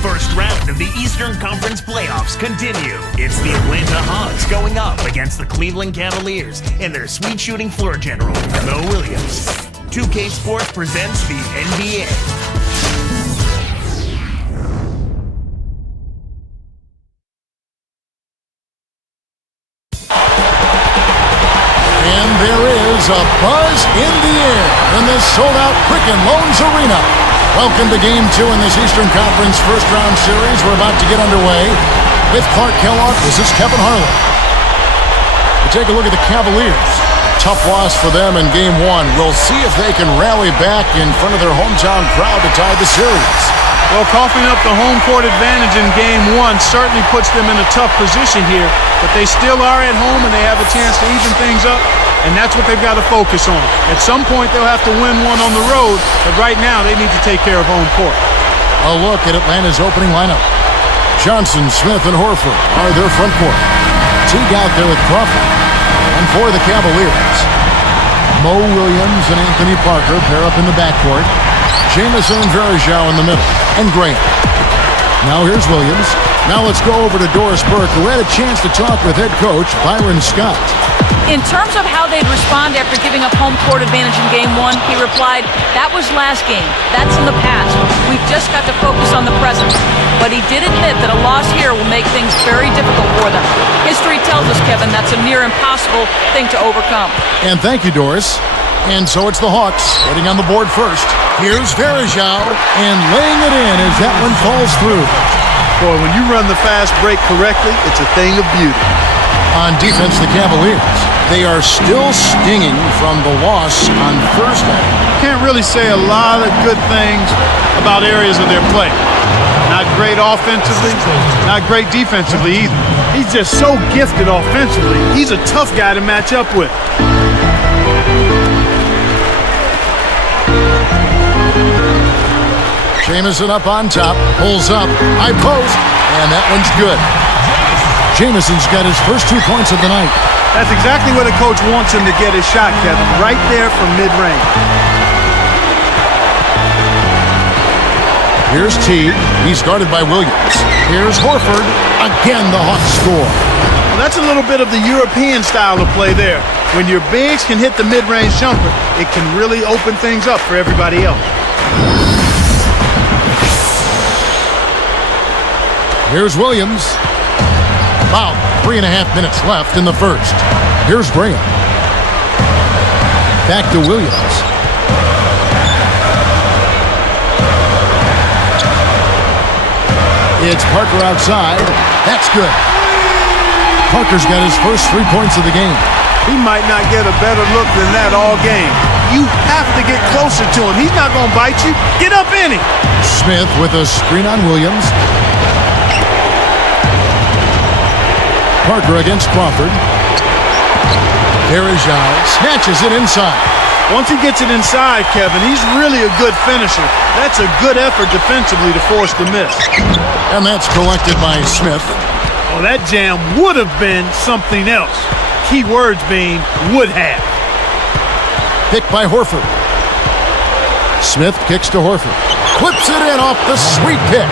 first round of the Eastern Conference playoffs continue. It's the Atlanta Hawks going up against the Cleveland Cavaliers and their sweet shooting floor general, Mo Williams. 2K Sports presents the NBA. And there is a buzz in the air in this sold-out Quicken Loans Arena. Welcome to Game 2 in this Eastern Conference first-round series. We're about to get underway with Clark Kellogg. This is Kevin Harlan. We take a look at the Cavaliers. Tough loss for them in Game 1. We'll see if they can rally back in front of their hometown crowd to tie the series. Well, coughing up the home court advantage in Game 1 certainly puts them in a tough position here, but they still are at home and they have a chance to even things up, and that's what they've got to focus on. At some point, they'll have to win one on the road, but right now, they need to take care of home court. A look at Atlanta's opening lineup. Johnson, Smith, and Horford are their front court. Teague out there with Crawford. And for the Cavaliers, Mo Williams and Anthony Parker pair up in the backcourt. Jamison and Varejao in the middle. And Graham. Now here's Williams. Now let's go over to Doris Burke, who had a chance to talk with head coach Byron Scott. In terms of how they'd respond after giving up home court advantage in Game 1, he replied, "That was last game. That's in the past. We've just got to focus on the present." But he did admit that a loss here will make things very difficult for them. History tells us, Kevin, that's a near impossible thing to overcome. And thank you, Doris. And so it's the Hawks getting on the board first. Here's Varejao, and laying it in as that one falls through. Boy, when you run the fast break correctly, it's a thing of beauty. On defense, the Cavaliers. They are still stinging from the loss on Thursday. Can't really say a lot of good things about areas of their play. Not great offensively, not great defensively either. He's just so gifted offensively. He's a tough guy to match up with. Jamison up on top, pulls up, high post, and that one's good. Jamison's got his first 2 points of the night. That's exactly where the coach wants him to get his shot, Kevin, right there from mid-range. Here's Teague. He's guarded by Williams. Here's Horford. Again, the Hawks score. Well, that's a little bit of the European style of play there. When your bigs can hit the mid-range jumper, it can really open things up for everybody else. Here's Williams. About 3.5 minutes left in the first. Here's Graham. Back to Williams. It's Parker outside. That's good. Parker's got his first 3 points of the game. He might not get a better look than that all game. You have to get closer to him. He's not going to bite you. Get up in him. Smith with a screen on Williams. Parker against Crawford. Varejao snatches it inside. Once he gets it inside, Kevin, he's really a good finisher. That's a good effort defensively to force the miss. And that's collected by Smith. Well, that jam would have been something else. Key words being would have. Picked by Horford. Smith kicks to Horford. Clips it in off the sweet pick.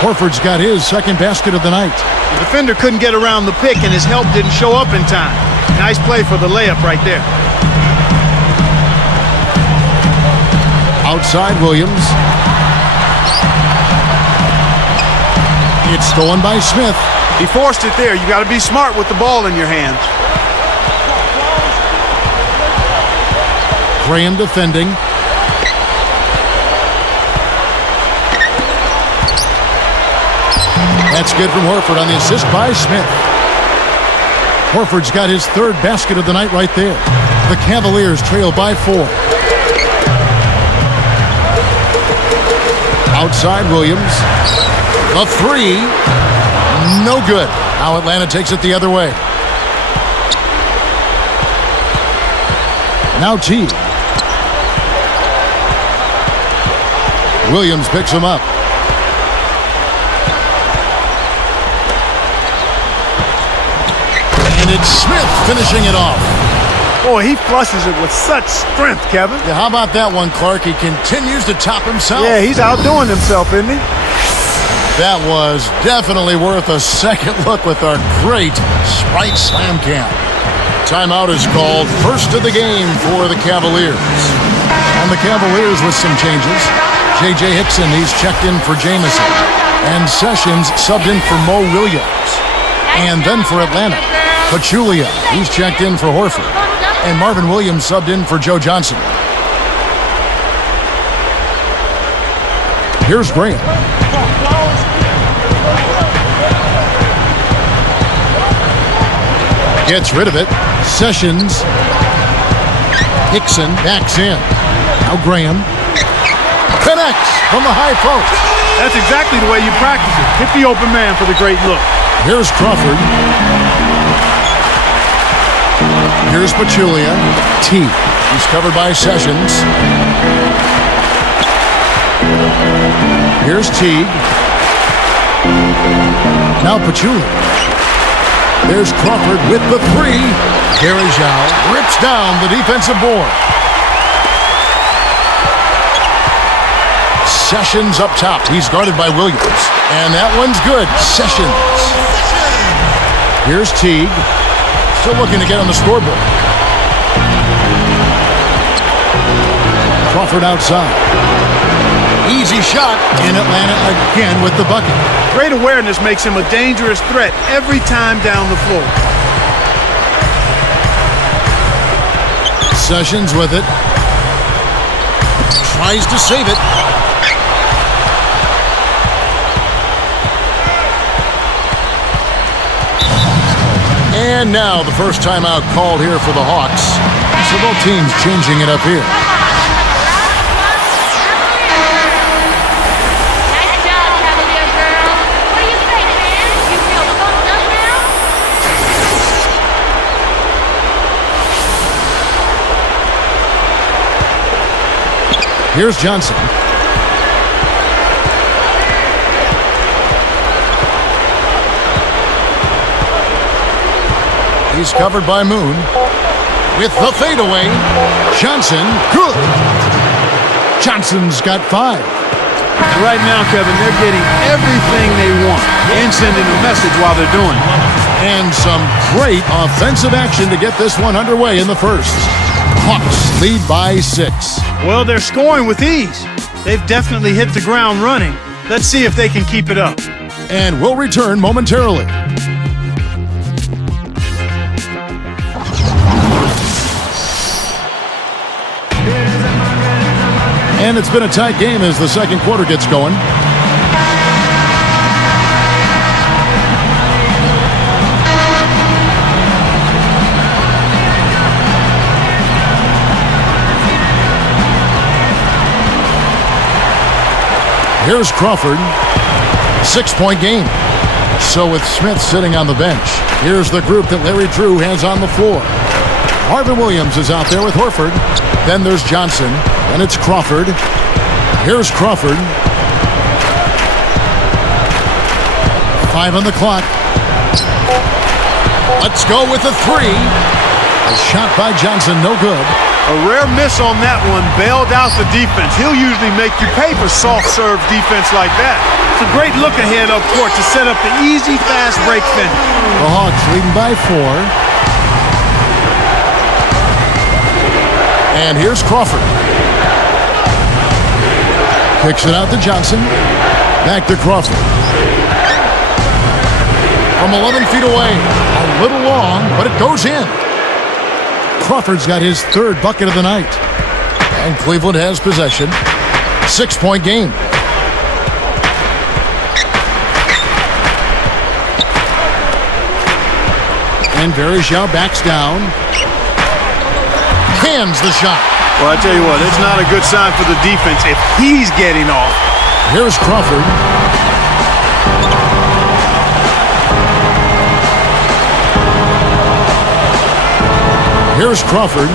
Horford's got his second basket of the night. The defender couldn't get around the pick, and his help didn't show up in time. Nice play for the layup right there. Outside Williams. It's stolen by Smith. He forced it there. You got to be smart with the ball in your hands. Graham defending. That's good from Horford on the assist by Smith. Horford's got his third basket of the night right there. The Cavaliers trail by 4. Outside Williams. A 3. No good. Now Atlanta takes it the other way. Now Teague. Williams picks him up. And it's Smith finishing it off. Boy, he flushes it with such strength, Kevin. Yeah, how about that one, Clark? He continues to top himself. Yeah, he's outdoing himself, isn't he? That was definitely worth a second look with our great Sprite Slam Cam. Timeout is called, first of the game for the Cavaliers. And the Cavaliers with some changes. J.J. Hickson, he's checked in for Jamison. And Sessions subbed in for Mo Williams. And then for Atlanta, Pachulia, he's checked in for Horford. And Marvin Williams subbed in for Joe Johnson. Here's Graham. Gets rid of it. Sessions. Hickson backs in. Now Graham. Connects from the high post. That's exactly the way you practice it. Hit the open man for the great look. Here's Crawford. Here's Pachulia. T. He's covered by Sessions. Here's Teague. Now Pachulia. There's Crawford with the three. Gary Zhao rips down the defensive board. Sessions up top. He's guarded by Williams. And that one's good. Sessions. Here's Teague. Still looking to get on the scoreboard. Crawford outside. Easy shot, and Atlanta again with the bucket. Great awareness makes him a dangerous threat every time down the floor. Sessions with it. Tries to save it. And now the first timeout called here for the Hawks. So both teams changing it up here. Nice job, Cavalier girl. What do you think, man? You feel pumped up now? Here's Johnson. He's covered by Moon. With the fadeaway, Johnson, good. Johnson's got 5. And right now, Kevin, they're getting everything they want and sending a message while they're doing it. And some great offensive action to get this one underway in the first. Hawks lead by 6. Well, they're scoring with ease. They've definitely hit the ground running. Let's see if they can keep it up. And we'll return momentarily. And it's been a tight game as the second quarter gets going. Here's Crawford. 6-point game. So with Smith sitting on the bench, here's the group that Larry Drew has on the floor. Marvin Williams is out there with Horford. Then there's Johnson. And it's Crawford. Here's Crawford. 5 on the clock. Let's go with a 3. A shot by Johnson, no good. A rare miss on that one bailed out the defense. He'll usually make you pay for soft serve defense like that. It's a great look ahead up court to set up the easy, fast break finish. The Hawks leading by 4. And here's Crawford. Kicks it out to Johnson. Back to Crawford. From 11 feet away. A little long, but it goes in. Crawford's got his 3rd bucket of the night. And Cleveland has possession. 6-point game. And Varejao backs down. Cans the shot. Well, I tell you what, it's not a good sign for the defense if he's getting off. Here's Crawford. Here's Crawford.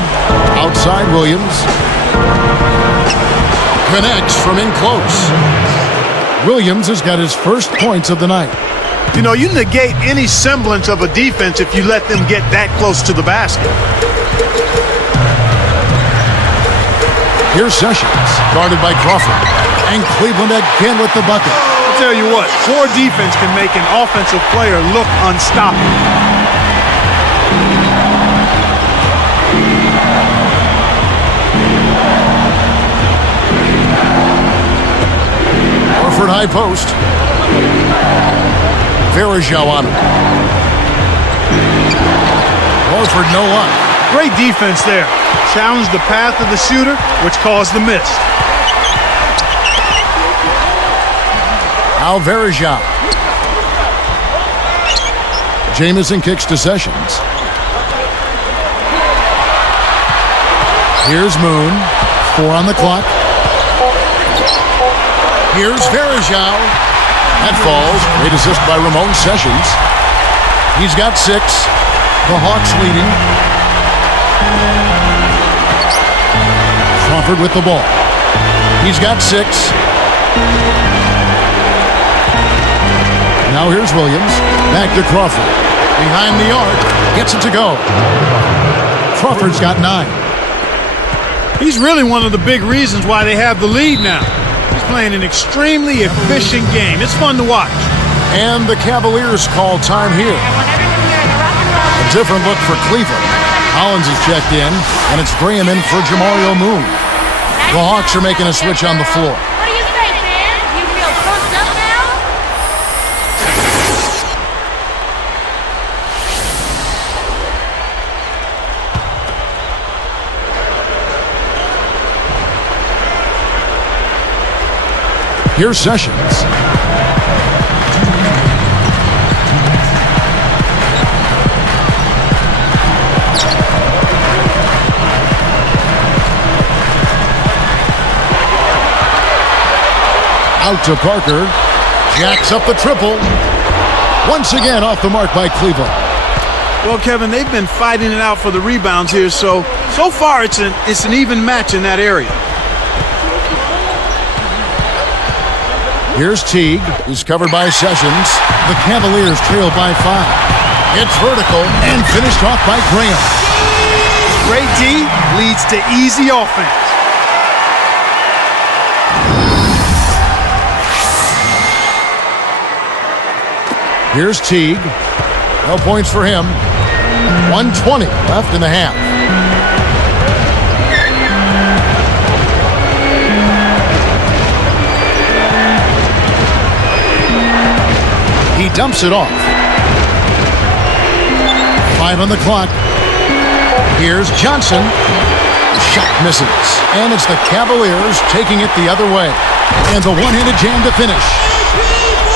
Outside Williams. Connects from in close. Williams has got his first points of the night. You know, you negate any semblance of a defense if you let them get that close to the basket. Here's Sessions, guarded by Crawford. And Cleveland again with the bucket. It's tell you what, poor defense can make an offensive player look unstoppable. Horford high post. Varejao on him. Horford no luck. Great defense there. Challenged the path of the shooter, which caused the miss. Al Varejao. Jamison kicks to Sessions. Here's Moon. 4 on the clock. Here's Varejao. That falls. Great assist by Ramon Sessions. He's got 6. The Hawks leading. Crawford with the ball. He's got 6. Now here's Williams. Back to Crawford. Behind the arc. Gets it to go. Crawford's got 9. He's really one of the big reasons why they have the lead now. He's playing an extremely efficient game. It's fun to watch. And the Cavaliers call time here. A different look for Cleveland. Collins is checked in, and it's Graham in for Jamario Moon. The Hawks are making a switch on the floor. What do you think, man? You feel pumped up now? Here's Sessions. Out to Parker. Jacks up the triple. Once again off the mark by Cleveland. Well, Kevin, they've been fighting it out for the rebounds here, so far it's an even match in that area. Here's Teague. He's covered by Sessions. The Cavaliers trail by 5. It's vertical and finished off by Graham. Great D leads to easy offense. Here's Teague. No points for him. 1:20 left in the half. He dumps it off. 5 on the clock. Here's Johnson. The shot misses. And it's the Cavaliers taking it the other way. And the one-handed jam to finish.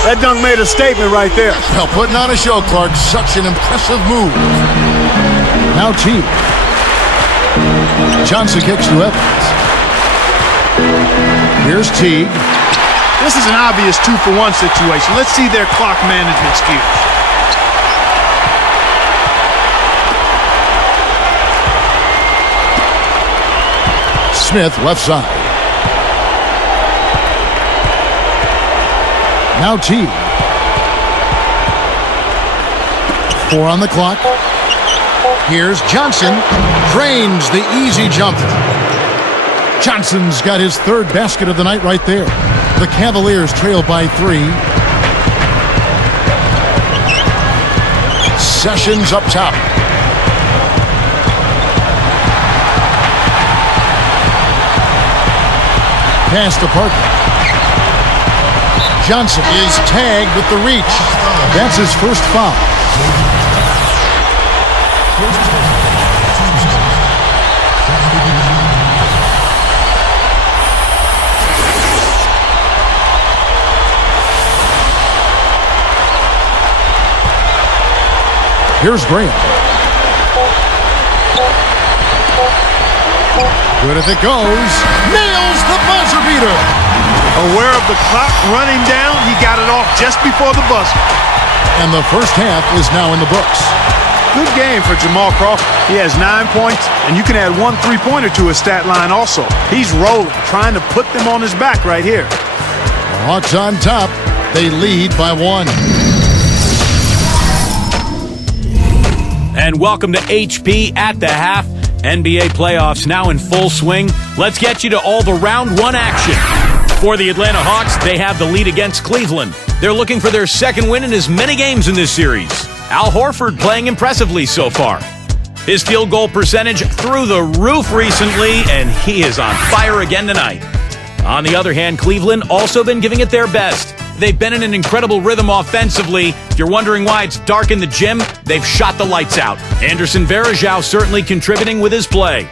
That dunk made a statement right there. Well, putting on a show, Clark. Such an impressive move. Now Teague. Johnson kicks to Evans. Here's Teague. This is an obvious 2-for-1 situation. Let's see their clock management skills. Smith left side. Now Teague. 4 on the clock. Here's Johnson. Drains the easy jumper. Johnson's got his 3rd basket of the night right there. The Cavaliers trail by 3. Sessions up top. Pass to Parker. Johnson is tagged with the reach. That's his first foul. Here's Graham. Good as it goes. Nails the buzzer beater. Aware of the clock running down, he got it off just before the buzzer. And the first half is now in the books. Good game for Jamal Crawford. He has 9 points, and you can add 1 3-pointer to his stat line also. He's rolling, trying to put them on his back right here. The Hawks on top. They lead by 1. And welcome to HP at the half. NBA playoffs now in full swing. Let's get you to all the round 1 action. For the Atlanta Hawks, they have the lead against Cleveland. They're looking for their second win in as many games in this series. Al Horford playing impressively so far. His field goal percentage through the roof recently, and he is on fire again tonight. On the other hand, Cleveland also been giving it their best. They've been in an incredible rhythm offensively. If you're wondering why it's dark in the gym, they've shot the lights out. Anderson Varejao certainly contributing with his play.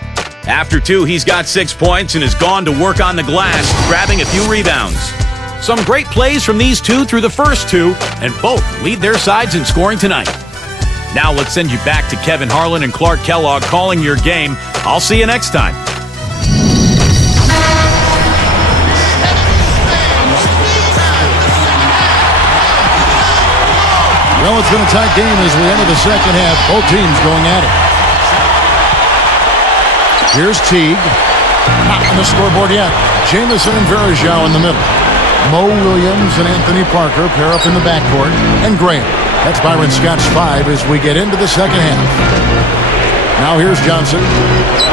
After 2, he's got 6 points and has gone to work on the glass, grabbing a few rebounds. Some great plays from these two through the first 2, and both lead their sides in scoring tonight. Now let's send you back to Kevin Harlan and Clark Kellogg calling your game. I'll see you next time. Well, it's been a tight game as we enter the second half. Both teams going at it. Here's Teague. Not on the scoreboard yet. Jamison and Varejao in the middle. Mo Williams and Anthony Parker pair up in the backcourt. And Graham. That's Byron Scott's 5 as we get into the second half. Now here's Johnson.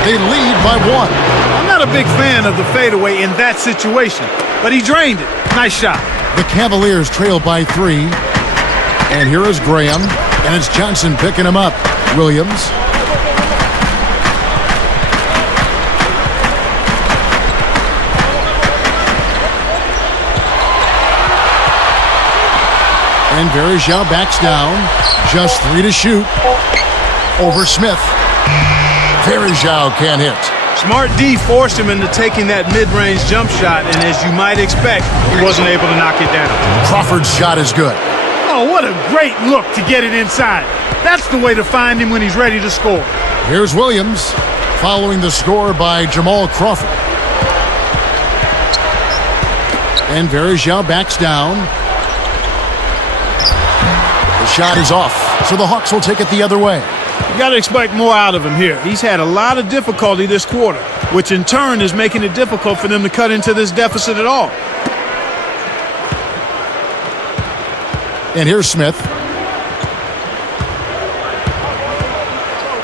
They lead by 1. I'm not a big fan of the fadeaway in that situation, but he drained it. Nice shot. The Cavaliers trail by 3. And here is Graham. And it's Johnson picking him up. Williams. And Varejao backs down. Just 3 to shoot. Over Smith. Varejao can't hit. Smart D forced him into taking that mid-range jump shot, and as you might expect, he wasn't able to knock it down. Crawford's shot is good. Oh, what a great look to get it inside. That's the way to find him when he's ready to score. Here's Williams, following the score by Jamal Crawford. And Varejao backs down. The shot is off, so the Hawks will take it the other way. You got to expect more out of him here. He's had a lot of difficulty this quarter, which in turn is making it difficult for them to cut into this deficit at all. And here's Smith.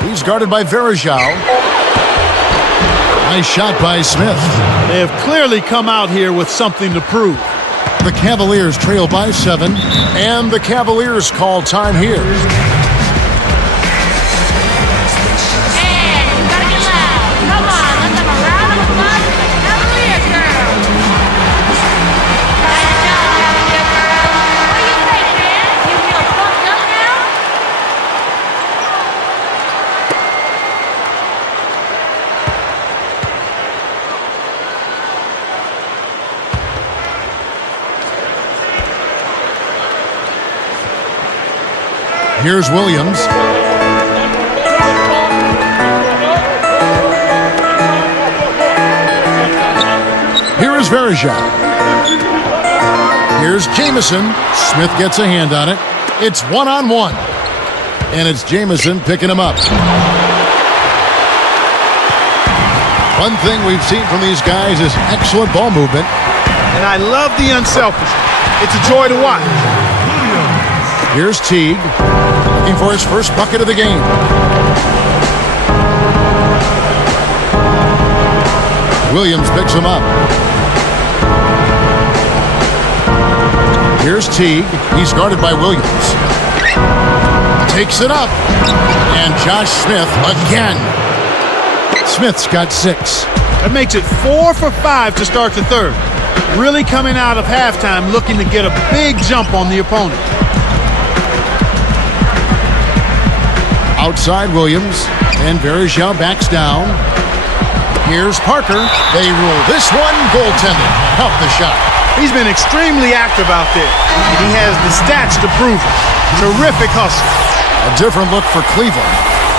He's guarded by Varejao. Nice shot by Smith. They have clearly come out here with something to prove. The Cavaliers trail by 7, and the Cavaliers call time here. Hey, you gotta get loud. Come on, let's have a round of applause for the Cavaliers, girls. Nice job, Cavaliers, girls. What do you think, man? You feel pumped up now? Here's Williams. Here is Varejao. Here's Jamison. Smith gets a hand on it. It's 1-on-1. And it's Jamison picking him up. One thing we've seen from these guys is excellent ball movement. And I love the unselfishness. It's a joy to watch. Here's Teague, looking for his first bucket of the game. Williams picks him up. Here's Teague. He's guarded by Williams. Takes it up. And Josh Smith again. Smith's got 6. That makes it 4 for 5 to start the third. Really coming out of halftime looking to get a big jump on the opponent. Outside Williams, and Varejao backs down. Here's Parker. They rule this one goaltending. Help the shot. He's been extremely active out there, and he has the stats to prove it. Terrific hustle. A different look for Cleveland.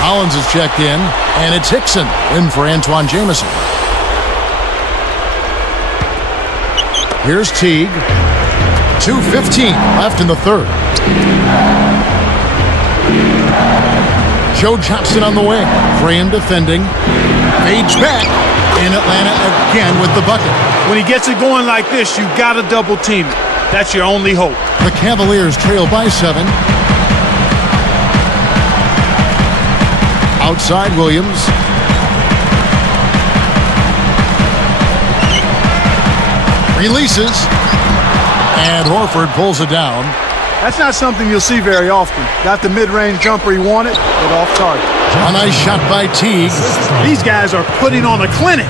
Hollins has checked in, and it's Hickson in for Antoine Jamison. Here's Teague. 2:15 left in the third. Joe Johnson on the wing. Graham defending. Page back. In Atlanta again with the bucket. When he gets it going like this, you've got to double team it. That's your only hope. The Cavaliers trail by 7. Outside Williams. Releases. And Horford pulls it down. That's not something you'll see very often. Got the mid-range jumper he wanted, but off target. A nice shot by Teague. These guys are putting on a clinic.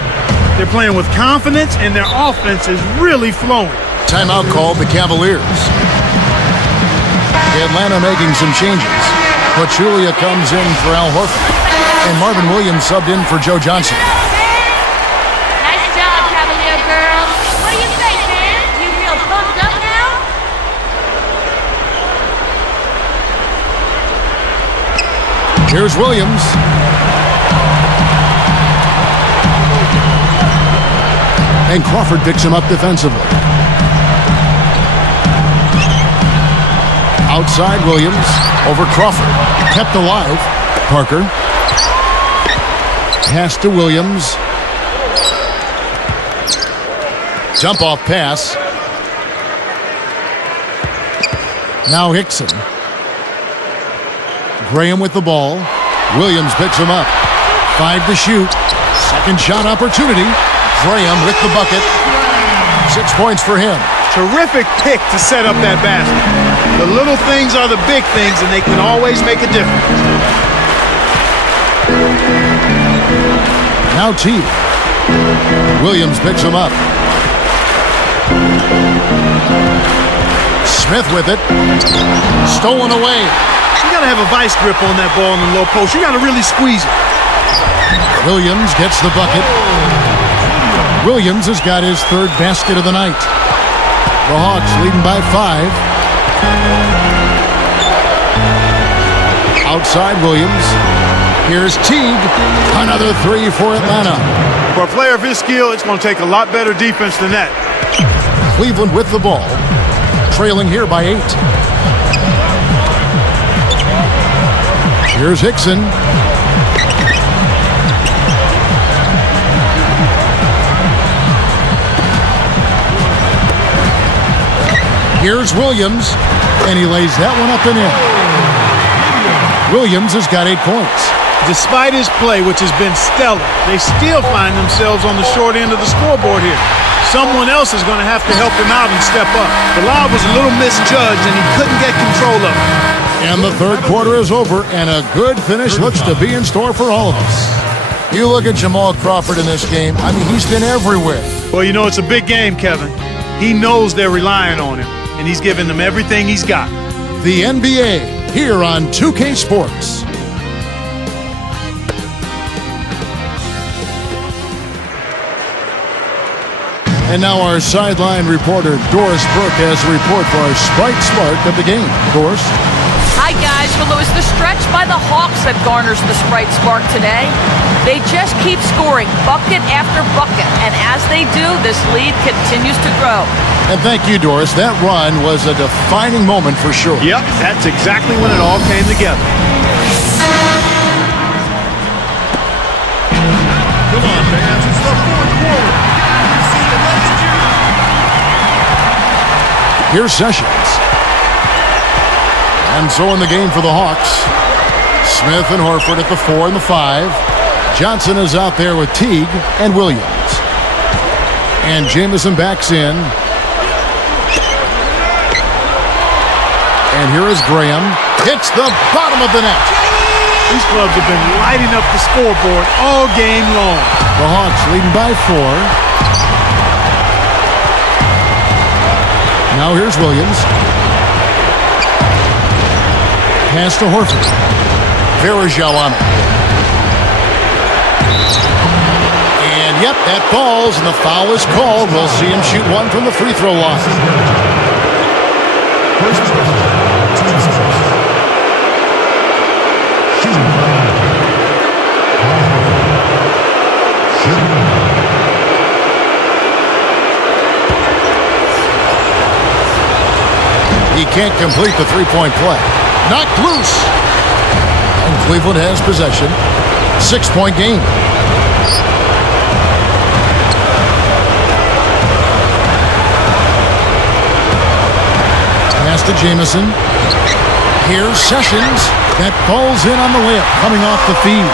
They're playing with confidence, and their offense is really flowing. Timeout called the Cavaliers. Atlanta making some changes. Pachulia comes in for Al Horford. And Marvin Williams subbed in for Joe Johnson. Nice job, Cavalier girl. What do you think, man? You feel pumped up now? Here's Williams. And Crawford picks him up defensively. Outside Williams. Over Crawford. Kept alive. Parker. Pass to Williams. Jump off pass. Now Hickson. Graham with the ball. Williams picks him up. 5 to shoot. Second shot opportunity. Graham with the bucket. 6 points for him. Terrific pick to set up that basket. The little things are the big things, and they can always make a difference. Now Teague. Williams picks him up. Smith with it. Stolen away. You got to have a vice grip on that ball in the low post. You got to really squeeze it. Williams gets the bucket. Williams has got his third basket of the night. The Hawks leading by 5. Outside Williams. Here's Teague. Another 3 for Atlanta. For a player of his skill, it's going to take a lot better defense than that. Cleveland with the ball. Trailing here by 8. Here's Hickson. Here's Williams, and he lays that one up and in. Williams has got 8 points. Despite his play, which has been stellar, they still find themselves on the short end of the scoreboard here. Someone else is going to have to help him out and step up. The lob was a little misjudged, and he couldn't get control of it. And the third quarter is over, and a good finish looks to be in store for all of us. You look at Jamal Crawford in this game, I mean, he's been everywhere. Well, you know, it's a big game, Kevin. He knows they're relying on him, and he's giving them everything he's got. The NBA, here on 2K Sports. And now our sideline reporter, Doris Burke, has a report for our Sprite Spark of the game. Doris? Hi, guys. Well, it was the stretch by the Hawks that garners the Sprite Spark today. They just keep scoring bucket after bucket, and as they do, this lead continues to grow. And thank you, Doris. That run was a defining moment for sure. Yep, that's exactly when it all came together. Come on, fans. It's the fourth quarter. You've seen the next year. Here's Sessions. And so in the game for the Hawks, Smith and Horford at the 4 and the 5. Johnson is out there with Teague and Williams. And Jamison backs in. And here is Graham. Hits the bottom of the net. These clubs have been lighting up the scoreboard all game long. The Hawks leading by 4. Now here's Williams. Pass to Horford. Varejao. And yep, that falls, and the foul is called. We'll see him shoot one from the free throw line. He can't complete the three-point play. Knocked loose. And Cleveland has possession. 6-point game. Pass to Jamison. Here's Sessions. That falls in on the layup, coming off the feed.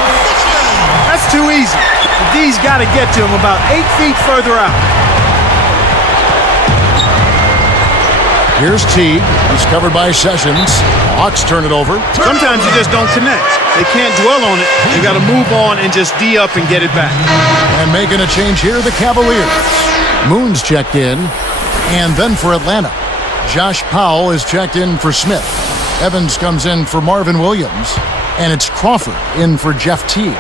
That's too easy. The D's got to get to him about 8 feet further out. Here's Teague. He's covered by Sessions. Hawks turn it over. Sometimes you just don't connect. They can't dwell on it. They got to move on and just D up and get it back. And making a change here, the Cavaliers. Moon's checked in. And then for Atlanta, Josh Powell is checked in for Smith. Evans comes in for Marvin Williams. And it's Crawford in for Jeff Teague.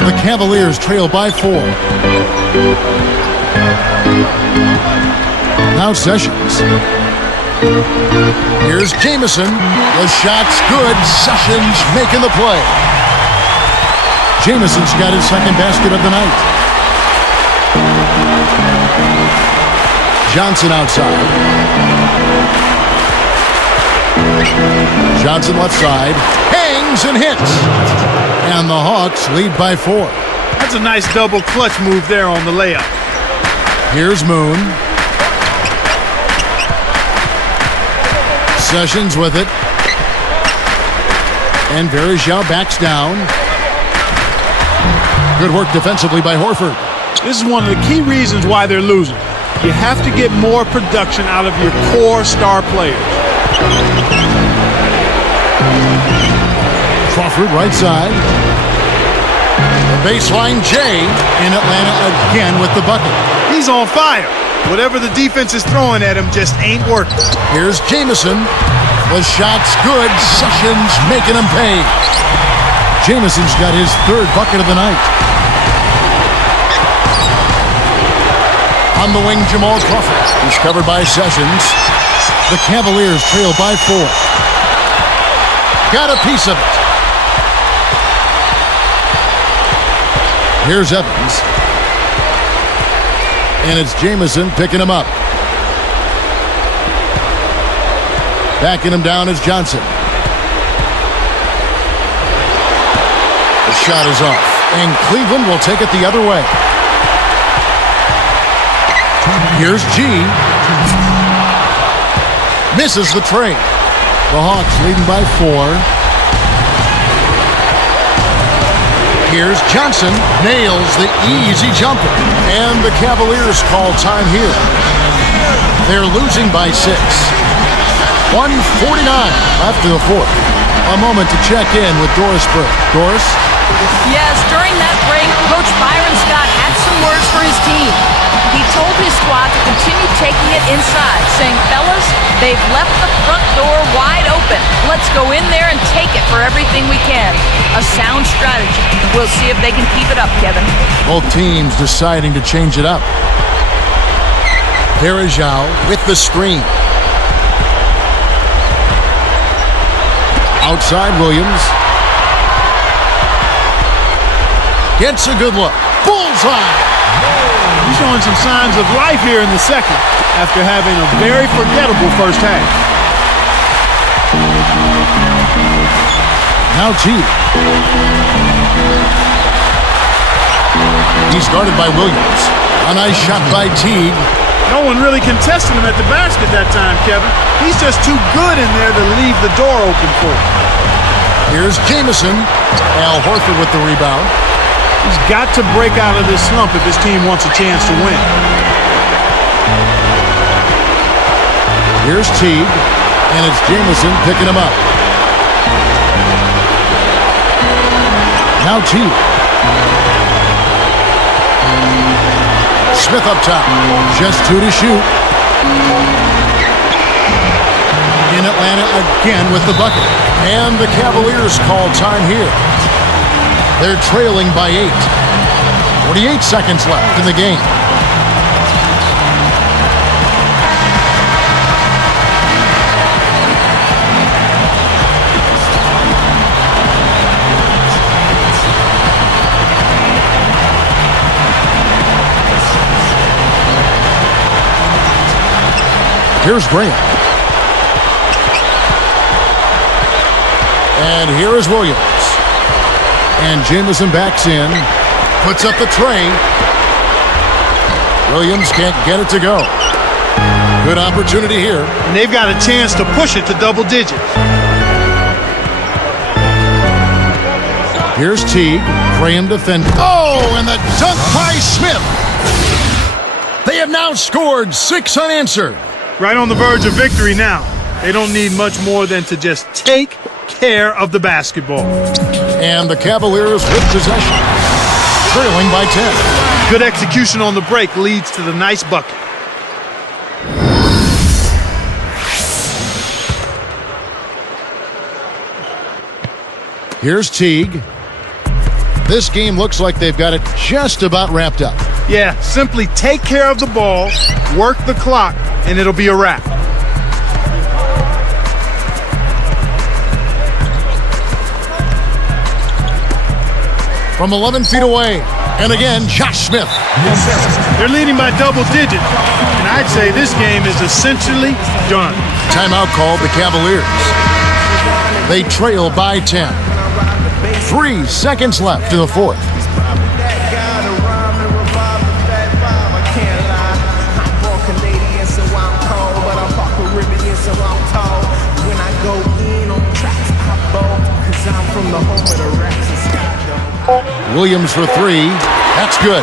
The Cavaliers trail by 4. Now Sessions. Here's Jamison. The shot's good. Sessions making the play. Jamison's got his second basket of the night. Johnson outside. Johnson left side. Hangs and hits. And the Hawks lead by 4. That's a nice double clutch move there on the layup. Here's Moon. Sessions with it. And Varejao backs down. Good work defensively by Horford. This is one of the key reasons why they're losing. You have to get more production out of your core star players. Crawford right side. The baseline Jay in Atlanta again with the bucket. He's on fire. Whatever the defense is throwing at him just ain't working. Here's Jamison. The shot's good. Sessions making him pay. Jamison's got his third bucket of the night. On the wing, Jamal Crawford. He's covered by Sessions. The Cavaliers trail by 4. Got a piece of it. Here's Evans. And it's Jamison picking him up. Backing him down is Johnson. The shot is off. And Cleveland will take it the other way. Here's G. Misses the trade. The Hawks leading by 4. Here's Johnson. Nails the easy jumper. And the Cavaliers call time here. They're losing by 6. 1:49 after the 4th. A moment to check in with Doris Burke. Doris? Yes, during that break, Coach Byron Scott had some words for his team. He told his squad to continue taking it inside, saying, fellas, they've left the front door wide open. Let's go in there and take it for everything we can. A sound strategy. We'll see if they can keep it up, Kevin. Both teams deciding to change it up. Varejao with the screen. Outside Williams. Gets a good look. Bullseye! He's showing some signs of life here in the second after having a very forgettable first half. Now Teague. He's guarded by Williams. A nice shot by Teague. No one really contested him at the basket that time, Kevin. He's just too good in there to leave the door open for him. Here's Jamison. Al Horford with the rebound. He's got to break out of this slump if his team wants a chance to win. Here's Teague, and it's Jamison picking him up. Now Teague. Smith up top. Just 2 to shoot. In Atlanta again with the bucket. And the Cavaliers call time here. They're trailing by 8. 48 seconds left in the game. Here's Graham. And here is Williams. And Jamison backs in, puts up the tray. Williams can't get it to go. Good opportunity here. And they've got a chance to push it to double digits. Here's Teague. Graham defend. Oh, and the dunk by Smith. They have now scored 6 unanswered. Right on the verge of victory now. They don't need much more than to just take care of the basketball. And the Cavaliers with possession, trailing by 10. Good execution on the break leads to the nice bucket. Here's Teague. This game looks like they've got it just about wrapped up. Yeah, simply take care of the ball, work the clock, and it'll be a wrap. From 11 feet away, and again, Josh Smith. They're leading by double digits, and I'd say this game is essentially done. Timeout called the Cavaliers. They trail by 10. 3 seconds left in the fourth. Williams for 3. That's good.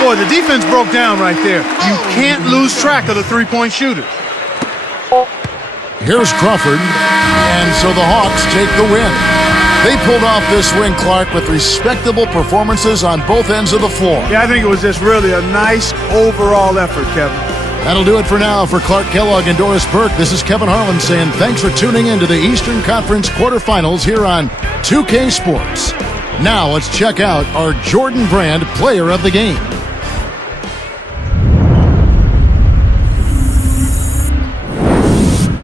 Boy, the defense broke down right there. You can't lose track of the three-point shooter. Here's Crawford, and so the Hawks take the win. They pulled off this win, Clark, with respectable performances on both ends of the floor. Yeah, I think it was just really a nice overall effort, Kevin. That'll do it for now. For Clark Kellogg and Doris Burke, this is Kevin Harlan saying thanks for tuning in to the Eastern Conference quarterfinals here on 2K Sports. Now let's check out our Jordan Brand Player of the Game.